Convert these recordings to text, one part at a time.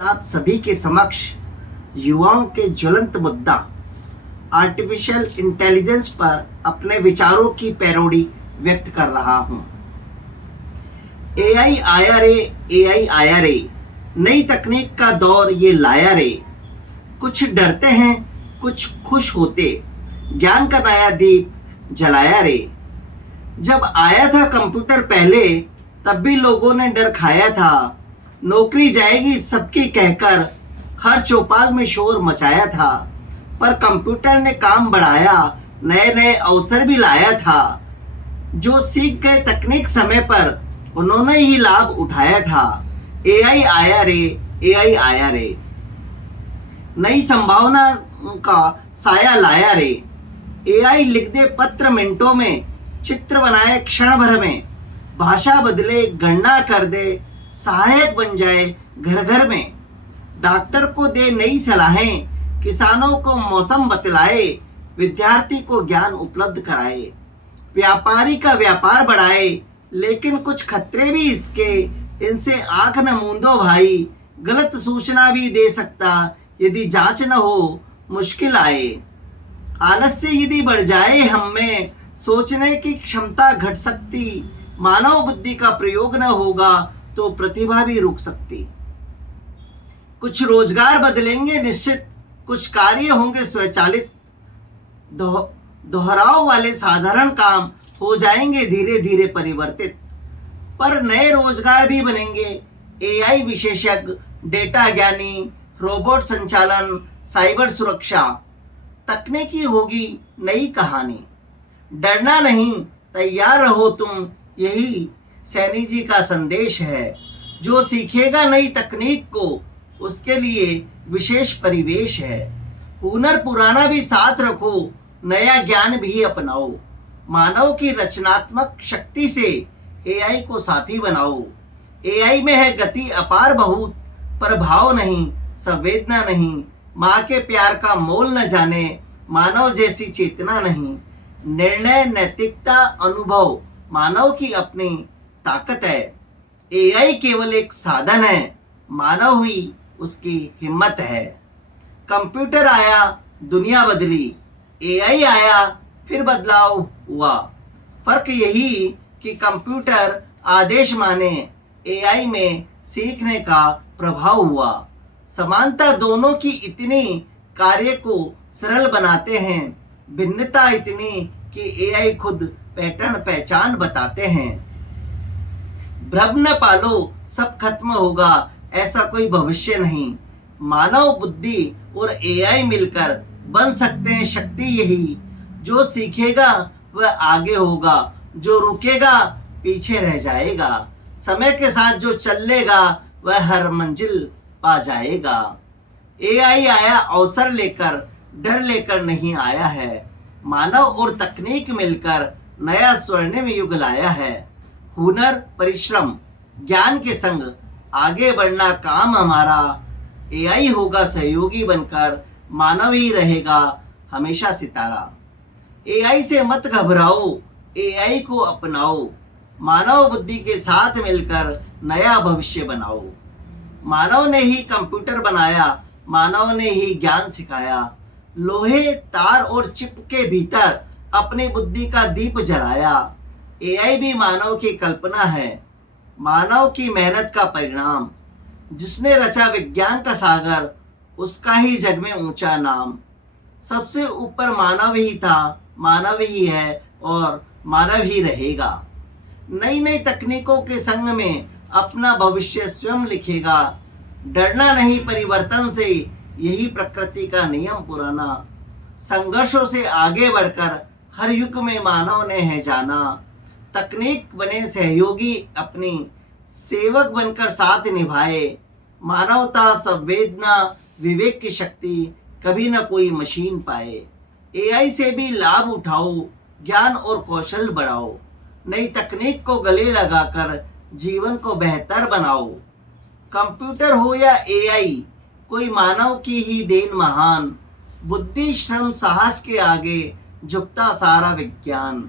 आप सभी के समक्ष युवाओं के ज्वलंत मुद्दा आर्टिफिशियल इंटेलिजेंस पर अपने विचारों की पैरोडी व्यक्त कर रहा हूं। एआई आया रे, एआई आया रे, नई तकनीक का दौर ये लाया रे। कुछ डरते हैं, कुछ खुश होते, ज्ञान का नया दीप जलाया रे। जब आया था कंप्यूटर पहले, तब भी लोगों ने डर खाया था। नौकरी जाएगी सबकी कहकर हर चौपाल में शोर मचाया था। पर कंप्यूटर ने काम बढ़ाया, नए नए अवसर भी लाया था। जो सीख गए तकनीक समय पर, उन्होंने ही लाभ उठाया था। एआई आया रे, एआई आया रे, नई संभावना का साया लाया रे। एआई लिख दे पत्र मिनटों में, चित्र बनाए क्षण भर में, भाषा बदले गणना कर दे, सहायक बन जाए घर घर में। डॉक्टर को दे नई सलाहें, किसानों को मौसम बतलाए, विद्यार्थी को ज्ञान उपलब्ध कराए। व्यापारी का व्यापार बढ़ाए, लेकिन कुछ खतरे भी इसके, इनसे आंख न मूंदो भाई। गलत सूचना भी दे सकता, यदि जांच न हो मुश्किल आए। आलस्य यदि बढ़ जाए हम में, सोचने की क्षमता घट सकती। मानव बुद्धि का प्रयोग न होगा तो प्रतिभा भी रुक सकती। कुछ रोजगार बदलेंगे निश्चित, कुछ कार्य होंगे स्वचालित। दोहराव वाले साधारण काम हो जाएंगे धीरे धीरे परिवर्तित। पर नए रोजगार भी बनेंगे, एआई विशेषज्ञ, डेटा ज्ञानी, रोबोट संचालन, साइबर सुरक्षा। तकनीकी होगी नई कहानी। डरना नहीं, तैयार रहो तुम, यही सैनी जी का संदेश है। जो सीखेगा नई तकनीक को, उसके लिए विशेष परिवेश है। हुनर पुराना भी साथ रखो, नया ज्ञान भी अपनाओ। मानव की रचनात्मक शक्ति से एआई को साथी बनाओ। एआई में है गति अपार बहुत, पर भाव नहीं, संवेदना नहीं। माँ के प्यार का मोल न जाने, मानव जैसी चेतना नहीं। निर्णय, नैतिकता, अनुभव मानव की अपनी ताकत है। एआई केवल एक साधन है, मानव ही उसकी हिम्मत है। कंप्यूटर आया, दुनिया बदली। एआई आया, फिर बदलाव हुआ। फर्क यही कि कंप्यूटर आदेश माने, एआई में सीखने का प्रभाव हुआ। समानता दोनों की इतनी, कार्य को सरल बनाते हैं। भिन्नता इतनी कि एआई खुद पैटर्न पहचान बताते हैं। भ्रम न पालो, सब खत्म होगा, ऐसा कोई भविष्य नहीं। मानव बुद्धि और एआई मिलकर बन सकते हैं शक्ति यही। जो सीखेगा वह आगे होगा, जो रुकेगा पीछे रह जाएगा। समय के साथ जो चलेगा वह हर मंजिल पा जाएगा। एआई आया अवसर लेकर, डर लेकर नहीं आया है। मानव और तकनीक मिलकर नया स्वर्णिम युग लाया है। हुनर, परिश्रम, ज्ञान के संग आगे बढ़ना काम हमारा। एआई होगा सहयोगी बनकर, मानव ही रहेगा हमेशा सितारा। एआई से मत घबराओ, एआई को अपनाओ। मानव बुद्धि के साथ मिलकर नया भविष्य बनाओ। मानव ने ही कंप्यूटर बनाया, मानव ने ही ज्ञान सिखाया। लोहे, तार और चिप के भीतर अपनी बुद्धि का दीप जलाया। एआई भी मानव की कल्पना है, मानव की मेहनत का परिणाम। जिसने रचा विज्ञान का सागर, उसका ही जग में ऊंचा नाम। सबसे ऊपर मानव ही था, मानव ही है और मानव ही रहेगा। नई नई तकनीकों के संग में अपना भविष्य स्वयं लिखेगा। डरना नहीं परिवर्तन से, यही प्रकृति का नियम पुराना। संघर्षों से आगे बढ़कर हर युग में मानव ने है जाना। तकनीक बने सहयोगी, अपनी सेवक बनकर साथ निभाए। मानवता, संवेदना, विवेक की शक्ति कभी न कोई मशीन पाए। एआई से भी लाभ उठाओ, ज्ञान और कौशल बढ़ाओ। नई तकनीक को गले लगाकर जीवन को बेहतर बनाओ। कंप्यूटर हो या एआई, कोई मानव की ही देन महान। बुद्धि, श्रम, साहस के आगे झुकता सारा विज्ञान।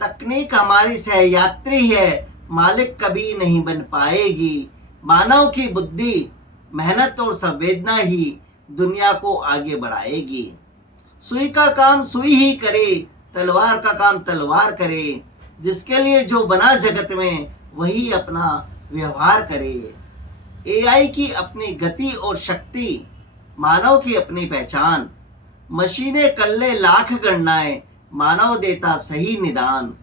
तकनीक हमारी सहयात्री है, मालिक कभी नहीं बन पाएगी। मानव की बुद्धि मेहनत और संवेदना ही दुनिया को आगे बढ़ाएगी। सुई का काम सुई ही करे, तलवार का काम तलवार करे। जिसके लिए जो बना जगत में वही अपना व्यवहार करे। एआई की अपनी गति और शक्ति, मानव की अपनी पहचान। मशीनें कर ले लाख गणनाएं, मानव देता सही निदान।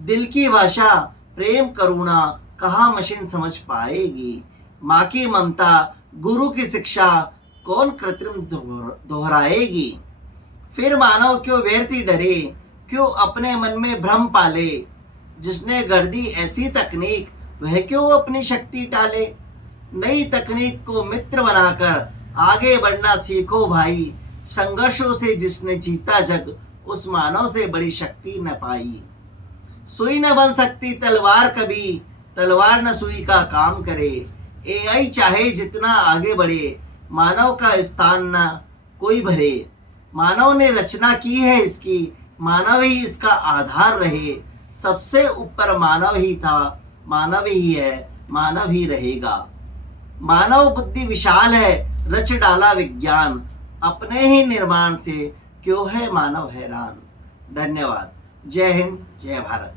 दिल की भाषा प्रेम करुणा कहाँ मशीन समझ पाएगी। माँ की ममता गुरु की शिक्षा कौन कृत्रिम दोहराएगी। फिर मानव क्यों व्यर्थ डरे, क्यों अपने मन में भ्रम पाले। जिसने गढ़ दी ऐसी तकनीक वह क्यों अपनी शक्ति टाले। नई तकनीक को मित्र बनाकर आगे बढ़ना सीखो भाई। संघर्षों से जिसने जीता जग, उस मानव से बड़ी शक्ति न पाई। सुई न बन सकती तलवार कभी, तलवार न सुई का काम करे। एआई चाहे जितना आगे बढ़े, मानव का स्थान न कोई भरे। मानव ने रचना की है इसकी, मानव ही इसका आधार रहे। सबसे ऊपर मानव ही था, मानव ही है, मानव ही रहेगा। मानव बुद्धि विशाल है, रच डाला विज्ञान। अपने ही निर्माण से क्यों है मानव हैरान। धन्यवाद। जय हिंद, जय भारत।